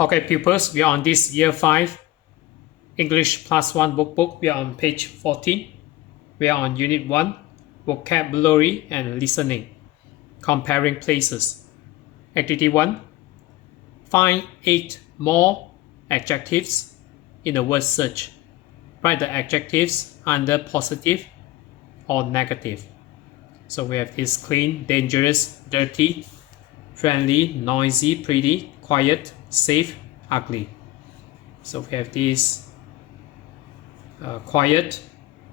Okay, pupils, we are on this Year 5 English Plus 1 workbook. We are on page 14. We are on Unit 1, Vocabulary and Listening, Comparing Places. Activity 1, find 8 more adjectives in the word search. Write the adjectives under positive or negative. So we have this clean, dangerous, dirty, friendly, noisy, pretty, quiet, safe, ugly. So we have this quiet.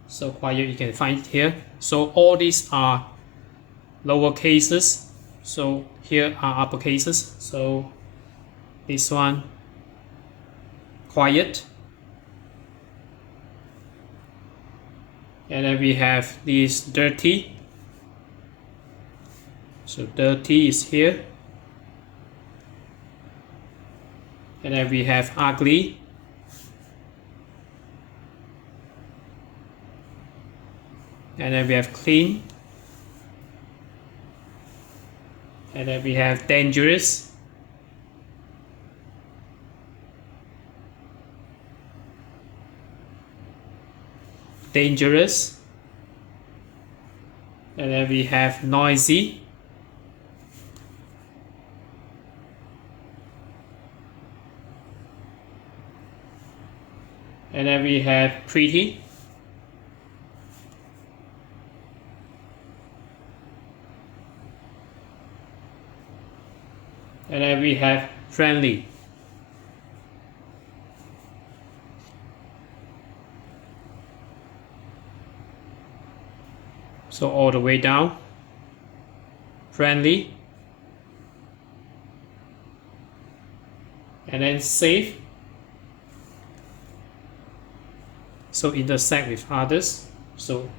So quiet you can find here. So all these are lower cases. So here are upper cases. So this one, quiet. And then we have this dirty. So dirty is here. And then we have ugly. And then we have clean. And then we have dangerous. Dangerous. And then we have noisy. And then we have pretty. And then we have friendly. So all the way down, friendly, and then safe. So intersect with others. So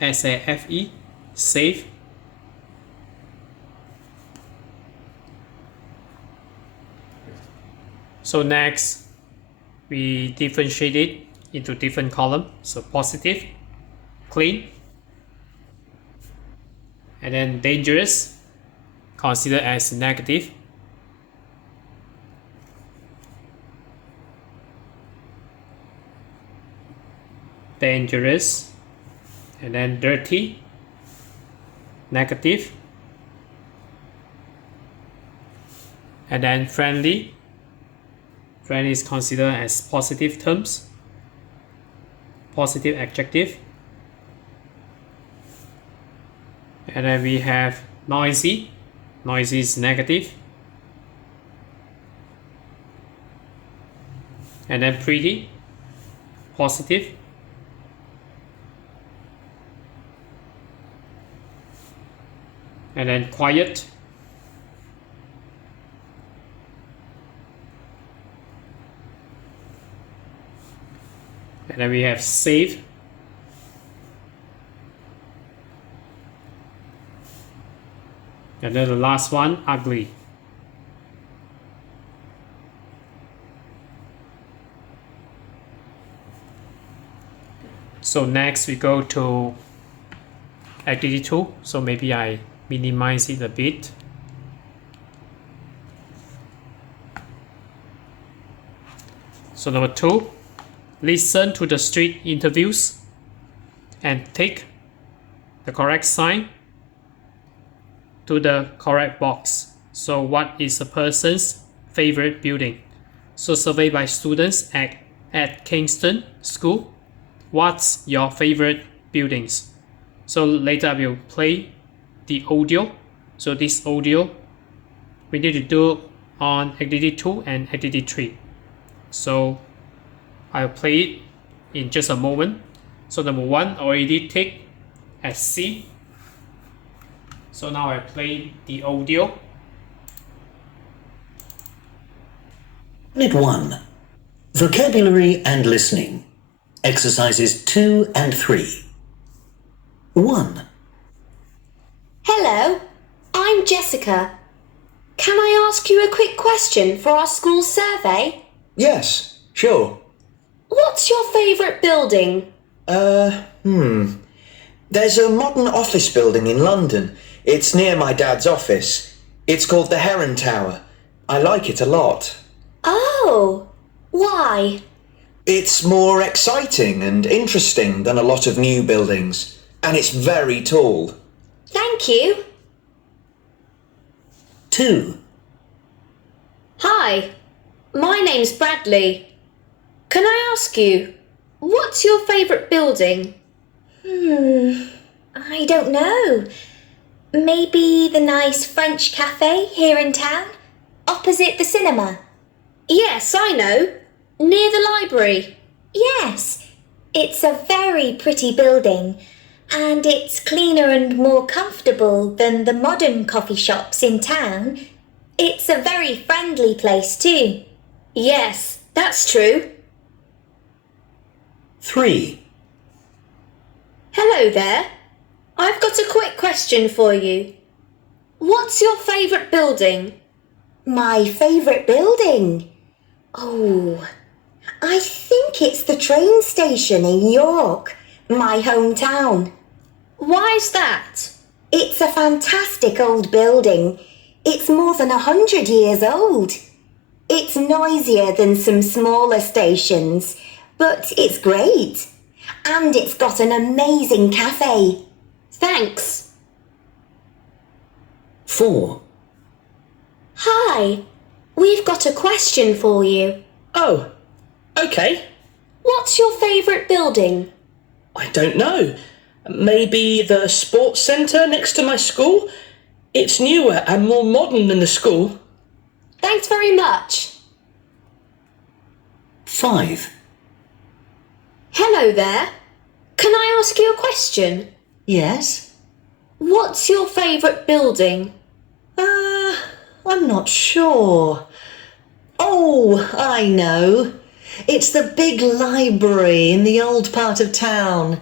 SAFE, safe. So next, we differentiate it into different columns. So positive, clean, and then dangerous, considered as negative. Dangerous, and then dirty, negative, and then friendly. Friendly is considered as positive terms, positive adjective. And then we have noisy. Noisy is negative. And then pretty, positive. And then quiet. And then we have safe. And then the last one, ugly. So next we go to activity 2. So maybe I minimize it a bit. So number 2, listen to the street interviews and take the correct sign to the correct box. So what is a person's favorite building? So survey by students at Kingston School. What's your favorite buildings? So later I will play the audio. So this audio we need to do on activity 2 and activity 3. So I'll play it in just a moment. So number 1 already take as C. So now I play the audio. Unit 1. Vocabulary and Listening. Exercises 2 and 3. 1. Hello, I'm Jessica. Can I ask you a quick question for our school survey? Yes, sure. What's your favourite building? There's a modern office building in London. It's near my dad's office. It's called the Heron Tower. I like it a lot. Oh, why? It's more exciting and interesting than a lot of new buildings, and it's very tall. Thank you. 2. Hi, my name's Bradley. Can I ask you, what's your favourite building? I don't know. Maybe the nice French cafe here in town, opposite the cinema. Yes, I know. Near the library. Yes, it's a very pretty building, and it's cleaner and more comfortable than the modern coffee shops in town. It's a very friendly place too. Yes, that's true. 3. Hello there. I've got a quick question for you. What's your favourite building? My favourite building? Oh, I think it's the train station in York, my hometown. Why's that? It's a fantastic old building. It's more than 100 years old. It's noisier than some smaller stations, but it's great. And it's got an amazing cafe. Thanks. 4. Hi, we've got a question for you. Oh, okay. What's your favourite building? I don't know. Maybe the sports centre next to my school? It's newer and more modern than the school. Thanks very much. 5. Hello there. Can I ask you a question? Yes? What's your favourite building? I'm not sure. Oh, I know. It's the big library in the old part of town.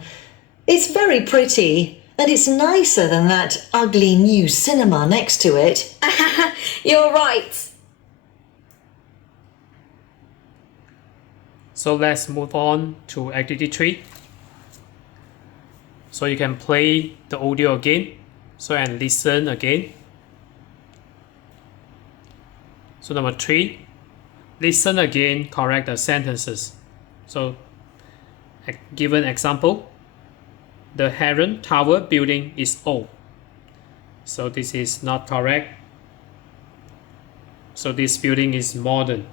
It's very pretty, and it's nicer than that ugly new cinema next to it. You're right. So let's move on to activity 3. So you can play the audio again, and listen again. So number 3, listen again, correct the sentences. So given example, the Heron Tower building is old. So this is not correct. So this building is modern.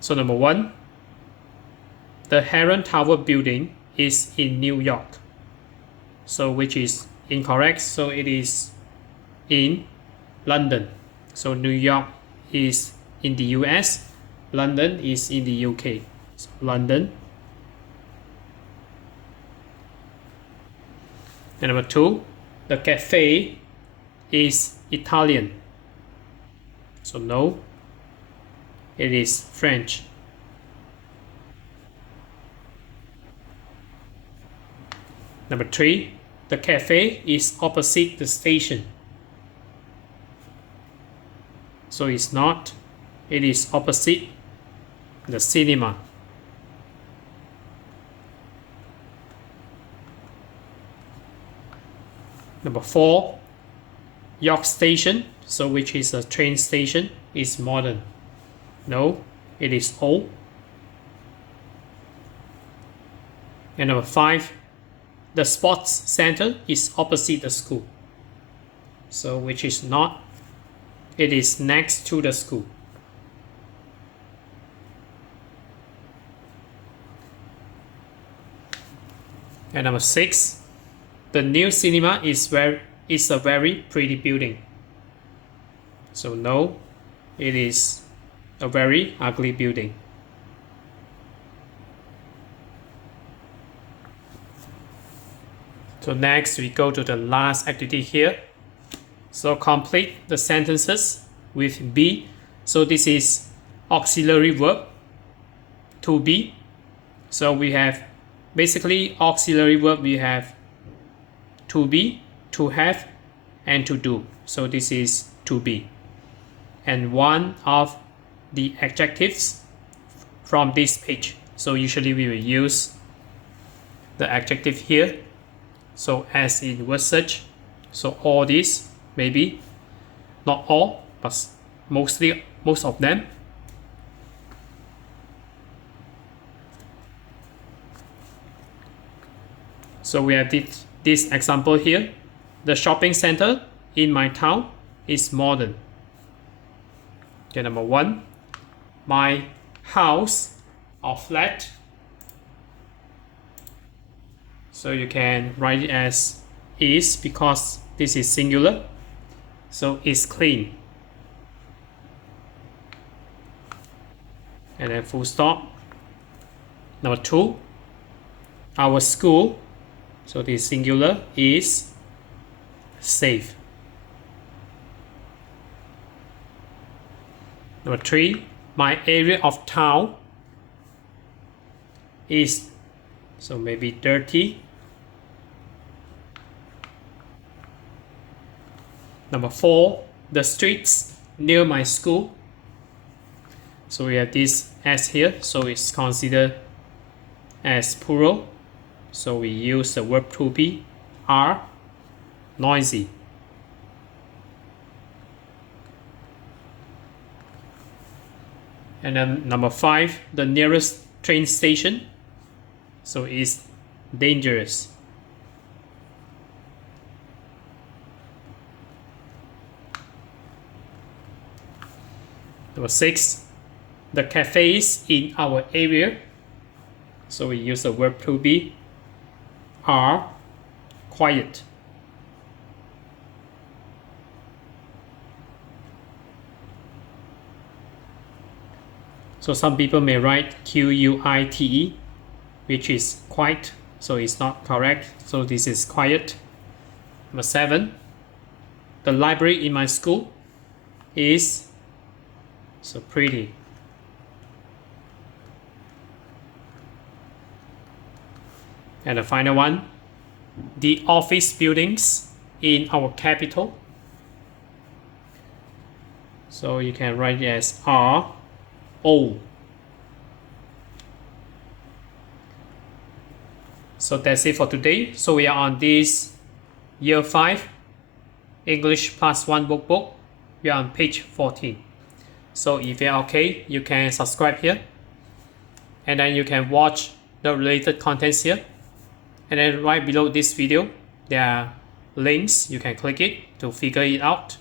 So number 1, the Heron Tower building is in New York. So which is incorrect. So it is in London. So New York is in the US, London is in the UK. So London. And number 2, the cafe is Italian. So no, it is French. Number 3, the cafe is opposite the station. So it's not, it is opposite the cinema. Number 4, York Station, so which is a train station, is modern. No, it is old. And number 5, the sports center is opposite the school. So which is not, it is next to the school. And number 6, the new cinema is a very pretty building. So no, it is a very ugly building. So next we go to the last activity here. So complete the sentences with be. So this is auxiliary verb, to be. So we have basically auxiliary verb, we have to be, to have, and to do. So this is to be. And one of the adjectives from this page. So usually we will use the adjective here. So as in word search. So all these, maybe not all, but most of them. So we have this example here. The shopping center in my town is modern. Okay, number 1. My house or flat. So you can write it as is because this is singular. So it's clean. And then full stop. Number 2. Our school, so this singular, is safe. Number 3. My area of town is, so maybe dirty. Number 4. The streets near my school. So we have this S here, so it's considered as plural. So we use the verb to be, are noisy. And then number 5, the nearest train station, so it's dangerous. Number 6, the cafes in our area, so we use the verb to be, are quiet. So some people may write Q-U-I-T-E, which is quiet, so it's not correct. So this is quiet. Number 7, the library in my school is so pretty. And the final one, the office buildings in our capital. So you can write it as are old. So that's it for today. So we are on this Year 5 English Plus 1 workbook. We are on page 14. So if you're okay, you can subscribe here. And then you can watch the related contents here. And then right below this video, there are links. You can click it to figure it out.